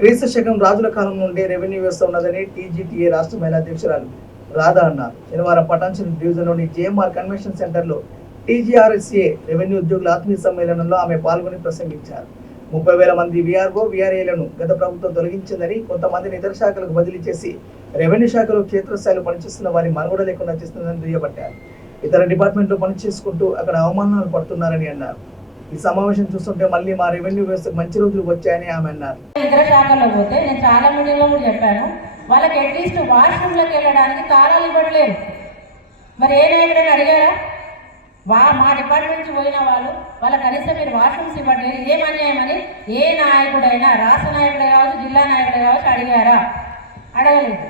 క్రీస్తు శకం రాజుల కాలం నుండి రెవెన్యూ వ్యవస్థ ఉన్నదని టీజీటీఏ రాష్ట్ర మహిళా అధ్యక్షురాలు రాధా అన్నారు. శనివారం పటాన్చెరు డివిజన్లోని జేఎంఆర్ కన్వెన్షన్ సెంటర్లో టీజీఆర్ఎస్ఏ రెవెన్యూ ఉద్యోగుల ఆత్మీయ సమ్మేళనంలో ఆమె పాల్గొని ప్రసంగించారు. 30,000 మంది వీఆర్ఓ వీఆర్ఏలను గత ప్రభుత్వం తొలగించిందని, కొంతమందిని ఇతర శాఖలకు బదిలీ చేసి రెవెన్యూ శాఖలో క్షేత్రస్థాయిలో పనిచేస్తున్న వారి మనుగడ లేకుండా చేస్తుందని దుయ్యబట్టారు. ఇతర డిపార్ట్మెంట్లో పనిచేసుకుంటూ అక్కడ అవమానాలు పడుతున్నారని అన్నారు. ఈ సమావేశం చూస్తుంటే మళ్ళీ మా రెవెన్యూ వ్యవస్థకు మంచి రోజులు వచ్చాయని ఆమె అన్నారు. ఇతర శాఖల్లో పోతే నేను చాలా మీటింగ్లో కూడా చెప్పాను, వాళ్ళకి అట్లీస్ట్ వాష్రూమ్లోకి వెళ్ళడానికి తాళాలు ఇవ్వట్లేదు. మరి ఏ నాయకుడని అడిగారా? మా డిపార్ట్మెంట్ నుంచి పోయిన వాళ్ళ కనీసం మీరు వాష్రూమ్స్ ఇవ్వట్లేదు, ఇదేం అన్యాయమని ఏ నాయకుడైనా, రాష్ట్ర నాయకుడే కావచ్చు, జిల్లా నాయకుడే కావచ్చు, అడిగారా? అడగలేదు.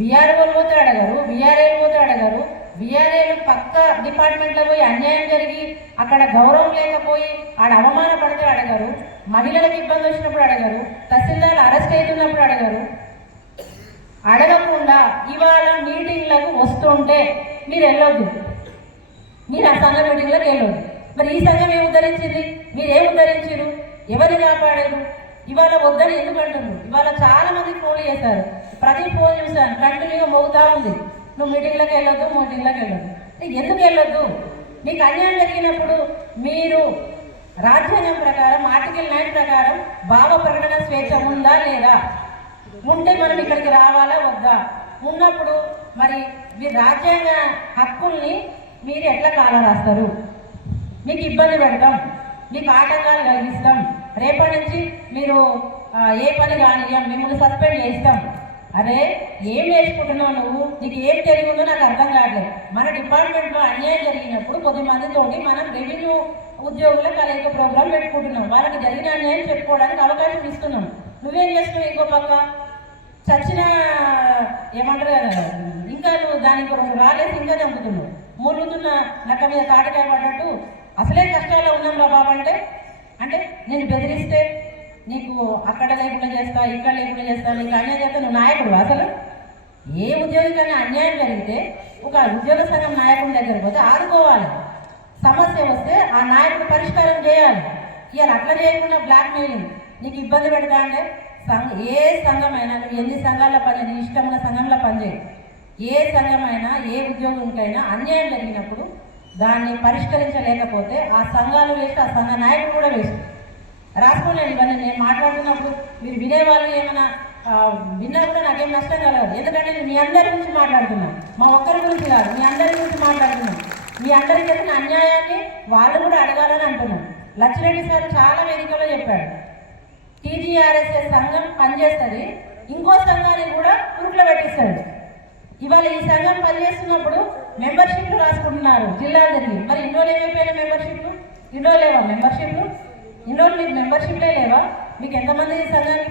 బీఆర్ఓలు పోతే అడగరు, బీఆర్ఏలు పోతే అడగరు. బీఆర్ఏలు పక్క డిపార్ట్మెంట్లో పోయి అన్యాయం జరిగి అక్కడ గౌరవం లేకపోయి ఆడ అవమానపడితే అడగరు. మహిళలకు ఇబ్బంది వచ్చినప్పుడు అడగరు. తహసీల్దార్ అరెస్ట్ అవుతున్నప్పుడు అడగరు. అడగకుండా ఇవాళ మీటింగ్లకు వస్తుంటే మీరు వెళ్ళొద్దు, మీరు ఆ సంఘ మీటింగ్లకు వెళ్ళొద్దు. మరి ఈ సంఘం ఏం ఉద్ధరించింది? మీరేం ఉద్ధరించారు? ఎవరిని కాపాడారు? ఇవాళ వద్దని ఎందుకు అంటున్నారు? ఇవాళ చాలా మంది ఫోన్లు చేశారు, ప్రతి ఫోన్ చూశాను, కంటిన్యూగా మోగుతూ ఉంది, నువ్వు మీటింగ్లకు వెళ్ళొద్దు, మీటింగ్లకు వెళ్ళొద్దు. ఎందుకు వెళ్ళొద్దు? మీకు అన్యాయం జరిగినప్పుడు మీరు రాజ్యాంగం ప్రకారం ఆర్టికల్ 9 ప్రకారం భావ ప్రకటన స్వేచ్ఛ ఉందా లేదా? ఉంటే మనం ఇక్కడికి రావాలా వద్దా? ఉన్నప్పుడు మరి మీరు రాజ్యాంగ హక్కుల్ని మీరు ఎట్లా కాల రాస్తారు? మీకు ఇబ్బంది పెడతాం, మీకు ఆటంకాలు కలిగిస్తాం, రేపటి నుంచి మీరు ఏ పని కానియం, మిమ్మల్ని సస్పెండ్ చేస్తాం. అరే ఏం నేర్చుకుంటున్నావు నువ్వు? నీకు ఏం తెలియదో నాకు అర్థం కావట్లేదు. మన డిపార్ట్మెంట్లో అన్యాయం జరిగినప్పుడు కొద్దిమందితోటి మనం రెవెన్యూ ఉద్యోగుల కలయిక ప్రోగ్రాం పెట్టుకుంటున్నాం. వాళ్ళకి జరిగిన అన్యాయం చెప్పుకోవడానికి అవకాశం ఇస్తున్నాం. నువ్వేం చేస్తున్నావు? ఇంకో పక్క చచ్చిన ఏమంటారు కదా, ఇంకా నువ్వు దానికి కొరకు రాలేసి ఇంకా చంపుతున్నావు. మూలుగుతున్న నక్క మీద తాటకాయ పడ్డట్టు అసలే కష్టాల్లో ఉన్నాం రా బాబు అంటే నేను బెదిరిస్తే నీకు అక్కడ లేకుండా చేస్తా, ఇక్కడ లేకుండా చేస్తా, నీకు అన్యాయం చేస్తా, నువ్వు నాయకుడు? అసలు ఏ ఉద్యోగికైనా అన్యాయం జరిగితే ఒక ఉద్యోగ సంఘం నాయకుడి దగ్గరికి పోతే ఆదుకోవాలి. సమస్య వస్తే ఆ నాయకుడు పరిష్కారం చేయాలి. ఇవాళ అట్లా చేయకుండా బ్లాక్ మెయిలింగ్, నీకు ఇబ్బంది పెడతా అంటే ఏ సంఘమైనా, నువ్వు ఎన్ని సంఘాల పని, నీ ఇష్టమైన సంఘంలో పనిచేయి. ఏ సంఘమైనా, ఏ ఉద్యోగంకైనా అన్యాయం జరిగినప్పుడు దాన్ని పరిష్కరించలేకపోతే ఆ సంఘాలు వేస్ట్, ఆ సంఘ నాయకుడు కూడా వేస్ట్. రాసుకోలేండి ఇవన్నీ. నేను మాట్లాడుతున్నప్పుడు మీరు వినేవాళ్ళు ఏమైనా విన్నా కూడా నాకేం నష్టం కలగదు. ఎందుకంటే నేను మీ అందరి గురించి మాట్లాడుతున్నాను, మా ఒక్కరి గురించి కాదు, మీ అందరి గురించి మాట్లాడుతున్నాను. మీ అందరికి జరిగిన అన్యాయాన్ని వాళ్ళు కూడా అడగాలని అంటున్నాను. లచ్చిరెడ్డి సార్ చాలా వేదికలో చెప్పాడు, టీజీఆర్ఎస్ఏ సంఘం పనిచేస్తుంది, ఇంకో సంఘాన్ని కూడా ఉరుకులో పెట్టిస్తాడు. ఇవాళ ఈ సంఘం పనిచేస్తున్నప్పుడు మెంబర్షిప్లు రాసుకుంటున్నారు జిల్లా తిరిగి. మరి ఇన్ని రోజులు ఏమైపోయినా మెంబర్షిప్లు? ఇన్ని రోజులు లేవా మెంబర్షిప్లు? ఇన్ని రోజులు మీకు మెంబర్షిప్లే లేవా? మీకు ఎంతమంది ఈ సంఘానికి